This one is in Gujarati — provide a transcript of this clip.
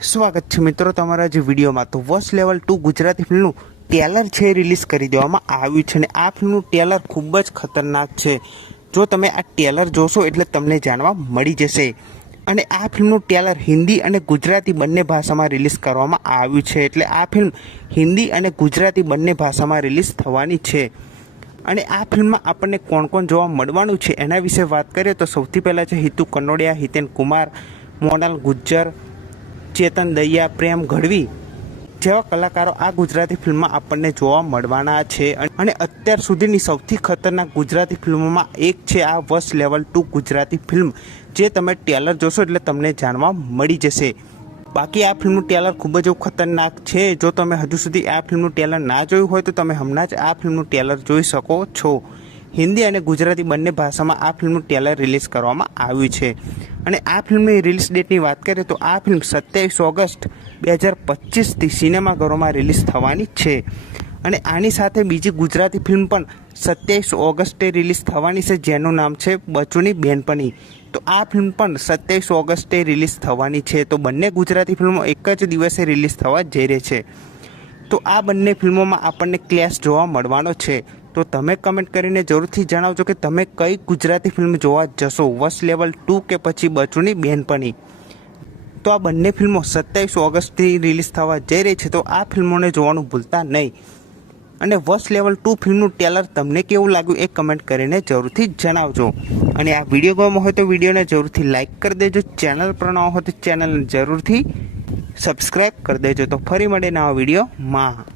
સ્વાગત છે મિત્રો તમારા જે વિડીયોમાં। તો વોચ લેવલ 2 ગુજરાતી ફિલ્મનું ટ્રેલર છે રિલીઝ કરી દેવામાં આવ્યું છે અને આ ફિલ્મનું ટ્રેલર ખૂબ જ ખતરનાક છે। જો તમે આ ટ્રેલર જોશો એટલે તમને જાણવા મળી જશે। અને આ ફિલ્મનું ટ્રેલર હિન્દી અને ગુજરાતી બંને ભાષામાં રિલીઝ કરવામાં આવ્યું છે। એટલે આ ફિલ્મ હિન્દી અને ગુજરાતી બંને ભાષામાં રિલીઝ થવાની છે। અને આ ફિલ્મમાં આપણને કોણ કોણ જોવા મળવાનું છે એના વિશે વાત કરીએ તો સૌથી પહેલાં છે હિતુ કનોડિયા, હિતેન કુમાર, મોનાલ ગુજ્જર, ચેતન દૈયા, પ્રેમ ગઢવી જેવા કલાકારો આ ગુજરાતી ફિલ્મમાં આપણને જોવા મળવાના છે। અને અત્યાર સુધીની સૌથી ખતરનાક ગુજરાતી ફિલ્મોમાં એક છે આ વોચ લેવલ 2 ગુજરાતી ફિલ્મ, જે તમે ટ્રેલર જોશો એટલે તમને જાણવા મળી જશે। બાકી આ ફિલ્મનું ટ્રેલર ખૂબ જ ખતરનાક છે। જો તમે હજુ સુધી આ ફિલ્મનું ટ્રેલર ના જોયું હોય તો તમે હમણાં જ આ ફિલ્મનું ટ્રેલર જોઈ શકો છો। હિન્દી અને ગુજરાતી બંને ભાષામાં આ ફિલ્મનું ટ્રેલર રિલીઝ કરવામાં આવ્યું છે। અને આ ફિલ્મની રિલીઝ ડેટની વાત કરીએ તો આ ફિલ્મ 27 ઓગસ્ટ 2025થી સિનેમાઘરોમાં રિલીઝ થવાની છે। અને આની સાથે બીજી ગુજરાતી ફિલ્મ પણ 27 ઓગસ્ટે રિલીઝ થવાની છે, જેનું નામ છે બચુની બેનપણી। તો આ ફિલ્મ પણ 27 ઓગસ્ટે રિલીઝ થવાની છે। તો બંને ગુજરાતી ફિલ્મો એક જ દિવસે રિલીઝ થવા જઈ રહી છે। તો આ બંને ફિલ્મોમાં આપણને ક્લેશ જોવા મળવાનો છે। તો તમે કમેન્ટ કરીને જરૂરથી જણાવજો કે તમે કઈ ગુજરાતી ફિલ્મ જોવા જશો, વોચ લેવલ 2 કે પછી બચુની બેનપણી। તો આ બંને ફિલ્મો 27 ઓગસ્ટથી રિલીઝ થવા જઈ રહી છે, તો આ ફિલ્મોને જોવાનું ભૂલતા નહીં। અને વોચ લેવલ 2 ફિલ્મનું ટ્રેલર તમને કેવું લાગ્યું એ કમેન્ટ કરીને જરૂરથી જણાવજો। અને આ વિડીયો ગમ્યો હોય તો વિડીયોને જરૂરથી લાઇક કરી દેજો, ચેનલ પર નવા હોય તો ચેનલને જરૂરથી સબસ્ક્રાઈબ કરી દેજો। તો ફરી મળે નવા વિડીયોમાં।